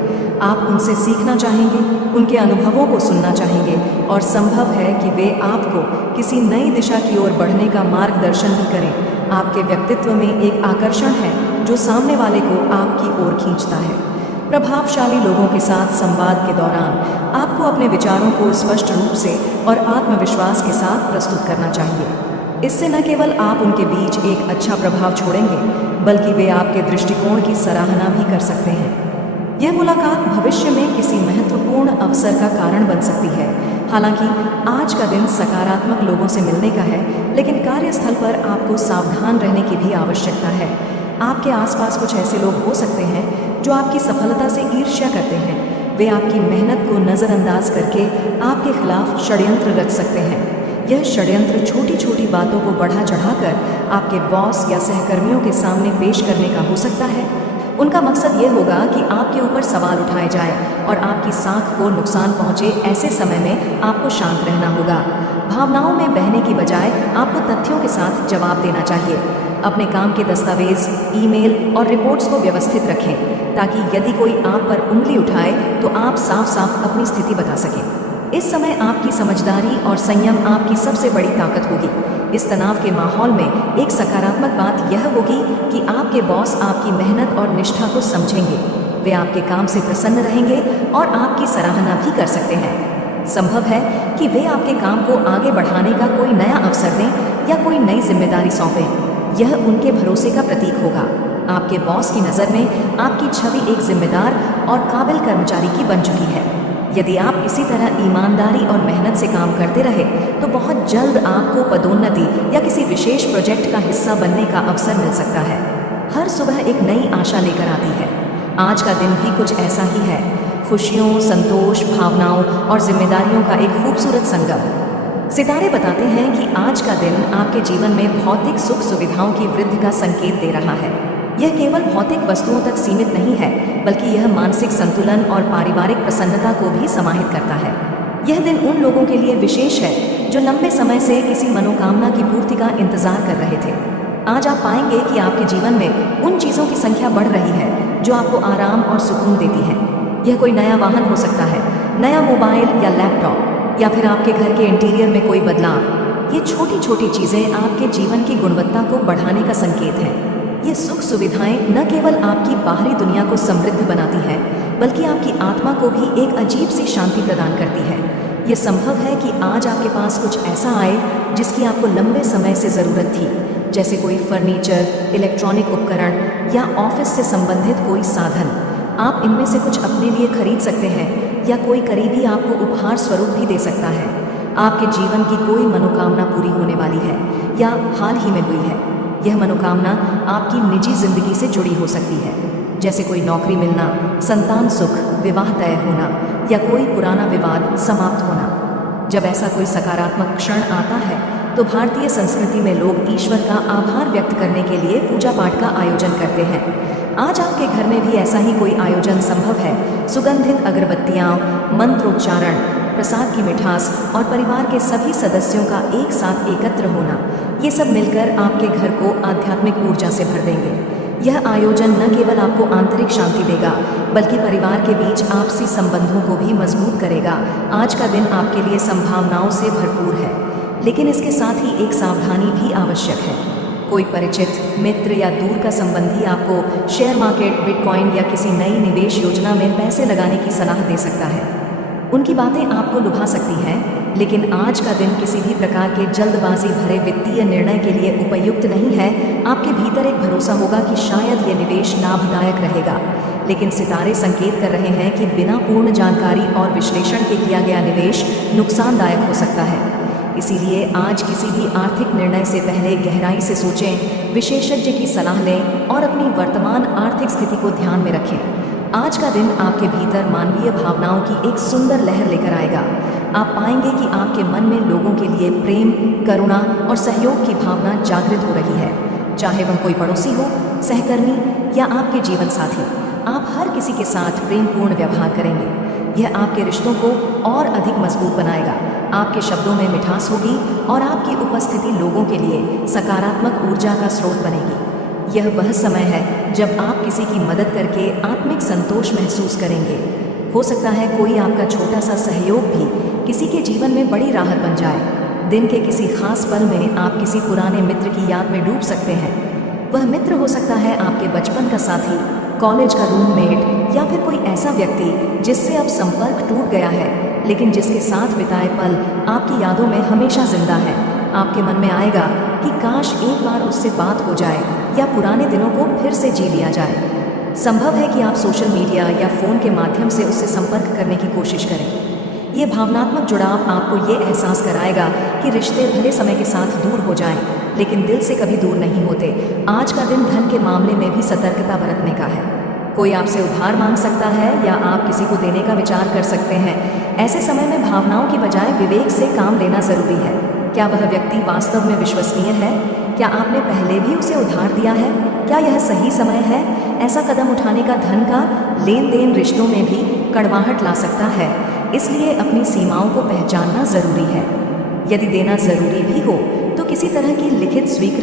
आप उनसे सीखना चाहेंगे, उनके अनुभवों को सुनना चाहेंगे और संभव है कि वे आपको किसी नई दिशा की ओर बढ़ने का मार्गदर्शन भी करें। आपके व्यक्तित्व में एक आकर्षण है जो सामने वाले को आपकी ओर खींचता है। प्रभावशाली लोगों के साथ संवाद के दौरान आपको अपने विचारों को स्पष्ट रूप से और आत्मविश्वास के साथ प्रस्तुत करना चाहिए। इससे न केवल आप उनके बीच एक अच्छा प्रभाव छोड़ेंगे, बल्कि वे आपके दृष्टिकोण की सराहना भी कर सकते हैं। यह मुलाकात भविष्य में किसी महत्वपूर्ण अवसर का कारण बन सकती है। हालांकि आज का दिन सकारात्मक लोगों से मिलने का है, लेकिन कार्यस्थल पर आपको सावधान रहने की भी आवश्यकता है। आपके आसपास कुछ ऐसे लोग हो सकते हैं जो आपकी सफलता से ईर्ष्या करते हैं। वे आपकी मेहनत को नज़रअंदाज करके आपके खिलाफ षड्यंत्र रच सकते हैं। यह षड्यंत्र छोटी छोटी बातों को बढ़ा चढ़ाकर आपके बॉस या सहकर्मियों के सामने पेश करने का हो सकता है। उनका मकसद ये होगा कि आपके ऊपर सवाल उठाए जाए और आपकी साख को नुकसान पहुंचे। ऐसे समय में आपको शांत रहना होगा। भावनाओं में बहने की बजाय आपको तथ्यों के साथ जवाब देना चाहिए। अपने काम के दस्तावेज, ईमेल और रिपोर्ट्स को व्यवस्थित रखें, ताकि यदि कोई आप पर उंगली उठाए तो आप साफ साफ अपनी स्थिति बता सकें। इस समय आपकी समझदारी और संयम आपकी सबसे बड़ी ताकत होगी। इस तनाव के माहौल में एक सकारात्मक बात यह होगी कि आपके बॉस आपकी मेहनत और निष्ठा को समझेंगे। वे आपके काम से प्रसन्न रहेंगे और आपकी सराहना भी कर सकते हैं। संभव है कि वे आपके काम को आगे बढ़ाने का कोई नया अवसर दें या कोई नई जिम्मेदारी सौंपें। यह उनके भरोसे का प्रतीक होगा। आपके बॉस की नज़र में आपकी छवि एक जिम्मेदार और काबिल कर्मचारी की बन चुकी है। यदि आप इसी तरह ईमानदारी और मेहनत से काम करते रहे तो बहुत जल्द आपको पदोन्नति या किसी विशेष प्रोजेक्ट का हिस्सा बनने का अवसर मिल सकता है। हर सुबह एक नई आशा लेकर आती है। आज का दिन भी कुछ ऐसा ही है। खुशियों, संतोष, भावनाओं और जिम्मेदारियों का एक खूबसूरत संगम। सितारे बताते हैं कि आज का दिन आपके जीवन में भौतिक सुख सुविधाओं की वृद्धि का संकेत दे रहा है। यह केवल भौतिक वस्तुओं तक सीमित नहीं है, बल्कि यह मानसिक संतुलन और पारिवारिक प्रसन्नता को भी समाहित करता है। यह दिन उन लोगों के लिए विशेष है जो लंबे समय से किसी मनोकामना की पूर्ति का इंतजार कर रहे थे। आज आप पाएंगे कि आपके जीवन में उन चीज़ों की संख्या बढ़ रही है जो आपको आराम और सुकून देती हैं। यह कोई नया वाहन हो सकता है, नया मोबाइल या लैपटॉप, या फिर आपके घर के इंटीरियर में कोई बदलाव। ये छोटी छोटी चीज़ें आपके जीवन की गुणवत्ता को बढ़ाने का संकेत है। ये सुख सुविधाएं न केवल आपकी बाहरी दुनिया को समृद्ध बनाती हैं, बल्कि आपकी आत्मा को भी एक अजीब सी शांति प्रदान करती है। ये संभव है कि आज आपके पास कुछ ऐसा आए जिसकी आपको लंबे समय से ज़रूरत थी, जैसे कोई फर्नीचर, इलेक्ट्रॉनिक उपकरण या ऑफिस से संबंधित कोई साधन। आप इनमें से कुछ अपने लिए खरीद सकते हैं या कोई करीबी आपको उपहार स्वरूप भी दे सकता है। आपके जीवन की कोई मनोकामना पूरी होने वाली है या हाल ही में हुई है। यह मनोकामना आपकी निजी जिंदगी से जुड़ी हो सकती है, जैसे कोई नौकरी मिलना, संतान सुख, विवाह तय होना या कोई पुराना विवाद समाप्त होना। जब ऐसा कोई सकारात्मक क्षण आता है तो भारतीय संस्कृति में लोग ईश्वर का आभार व्यक्त करने के लिए पूजा पाठ का आयोजन करते हैं। आज आपके घर में भी ऐसा ही कोई आयोजन संभव है। सुगंधित अगरबत्तियाँ, मंत्रोच्चारण, प्रसाद की मिठास और परिवार के सभी सदस्यों का एक साथ एकत्र होना, ये सब मिलकर आपके घर को आध्यात्मिक ऊर्जा से भर देंगे। यह आयोजन न केवल आपको आंतरिक शांति देगा, बल्कि परिवार के बीच आपसी संबंधों को भी मजबूत करेगा। आज का दिन आपके लिए संभावनाओं से भरपूर है, लेकिन इसके साथ ही एक सावधानी भी आवश्यक है। कोई परिचित, मित्र या दूर का संबंधी आपको शेयर मार्केट, बिटकॉइन या किसी नई निवेश योजना में पैसे लगाने की सलाह दे सकता है। उनकी बातें आपको लुभा सकती हैं, लेकिन आज का दिन किसी भी प्रकार के जल्दबाजी भरे वित्तीय निर्णय के लिए उपयुक्त नहीं है। आपके भीतर एक भरोसा होगा कि शायद ये निवेश लाभदायक रहेगा, लेकिन सितारे संकेत कर रहे हैं कि बिना पूर्ण जानकारी और विश्लेषण के किया गया निवेश नुकसानदायक हो सकता है। इसीलिए आज किसी भी आर्थिक निर्णय से पहले गहराई से सोचें, विशेषज्ञ की सलाह लें और अपनी वर्तमान आर्थिक स्थिति को ध्यान में रखें। आज का दिन आपके भीतर मानवीय भावनाओं की एक सुंदर लहर लेकर आएगा। आप पाएंगे कि आपके मन में लोगों के लिए प्रेम, करुणा और सहयोग की भावना जागृत हो रही है, चाहे वह कोई पड़ोसी हो, सहकर्मी या आपके जीवन साथी। आप हर किसी के साथ प्रेमपूर्ण व्यवहार करेंगे। यह आपके रिश्तों को और अधिक मजबूत बनाएगा। आपके शब्दों में मिठास होगी और आपकी उपस्थिति लोगों के लिए सकारात्मक ऊर्जा का स्रोत बनेगी। यह वह समय है जब आप किसी की मदद करके आत्मिक संतोष महसूस करेंगे। हो सकता है कोई आपका छोटा सा सहयोग भी किसी के जीवन में बड़ी राहत बन जाए। दिन के किसी खास पल में आप किसी पुराने मित्र की याद में डूब सकते हैं। वह मित्र हो सकता है आपके बचपन का साथी, कॉलेज का रूममेट या फिर कोई ऐसा व्यक्ति जिससे अब संपर्क टूट गया है, लेकिन जिसके साथ बिताए पल आपकी यादों में हमेशा जिंदा है। आपके मन में आएगा कि काश एक बार उससे बात हो जाए या पुराने दिनों को फिर से जी लिया जाए। संभव है कि आप सोशल मीडिया या फ़ोन के माध्यम से उससे संपर्क करने की कोशिश करें। ये भावनात्मक जुड़ाव आपको ये एहसास कराएगा कि रिश्ते भले समय के साथ दूर हो जाएं, लेकिन दिल से कभी दूर नहीं होते। आज का दिन धन के मामले में भी सतर्कता बरतने का है। कोई आपसे उधार मांग सकता है या आप किसी को देने का विचार कर सकते हैं। ऐसे समय में भावनाओं की बजाय विवेक से काम लेना जरूरी है। क्या वह व्यक्ति वास्तव में विश्वसनीय है? क्या आपने पहले भी उसे उधार दिया है? क्या यह सही समय है? ऐसा कदम उठाने का धन का लेन देन रिश्तों में भी कड़वाहट ला सकता है। इसलिए अपनी सीमाओं को पहचानना जरूरी है। यदि देना जरूरी भी हो तो किसी तरह की लिखित स्वीकृति